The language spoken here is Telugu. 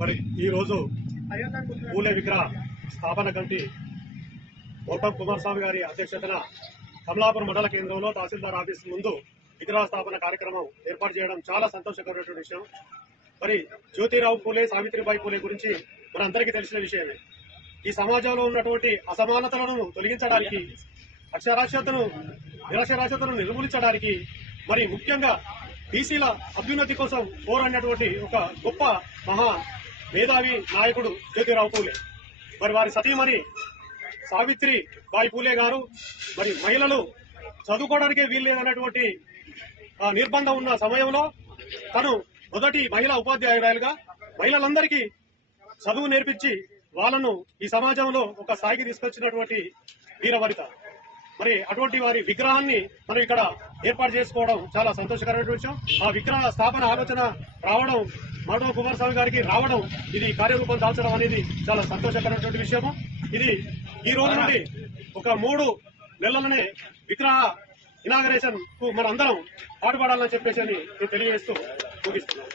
మరి ఈరోజు పూలే విగ్రహ స్థాపన కమిటీ గౌతమ్ కుమార్ స్వామి గారి అధ్యక్షతన కమలాపురం మండల కేంద్రంలో తహసీల్దార్ ఆఫీస్ ముందు విగ్రహ స్థాపన కార్యక్రమం ఏర్పాటు చేయడం చాలా సంతోషకరమైనటువంటి విషయం. మరి జ్యోతిరావు పూలే, సావిత్రిబాయి పూలే గురించి మనందరికీ తెలిసిన విషయమే. ఈ సమాజంలో ఉన్నటువంటి అసమానతలను తొలగించడానికి, నిరక్షరాస్యతను నిర్మూలించడానికి, మరి ముఖ్యంగా బీసీల అభ్యున్నతి కోసం పోరాడినటువంటి ఒక గొప్ప మహా మేధావి నాయకుడు జ్యోతిరావు పూలే. మరి వారి సతీమణి సావిత్రిబాయి పూలే గారు మరి మహిళలు చదువుకోవడానికే వీల్లేదన్నటువంటి నిర్బంధం ఉన్న సమయంలో తను మొదటి మహిళా ఉపాధ్యాయురాలుగా మహిళలందరికీ చదువు నేర్పించి వాళ్ళను ఈ సమాజంలో ఒక స్థాయికి తీసుకొచ్చినటువంటి వీరవనిత. మరి అటువంటి వారి విగ్రహాన్ని మనం ఇక్కడ ఏర్పాటు చేసుకోవడం చాలా సంతోషకరమైన విషయం. ఆ విగ్రహ స్థాపన ఆలోచన రావడం, మాధవ కుమారస్వామి గారికి రావడం, ఇది కార్యరూపం దాల్చడం అనేది చాలా సంతోషకరమైనటువంటి విషయము. ఇది ఈ రోజు నుండి ఒక 3 నెలలనే విగ్రహ ఇనాగరేషన్ కు మనందరం పాటుపడాలని చెప్పేసి నేను తెలియజేస్తూ ముగిస్తున్నాను.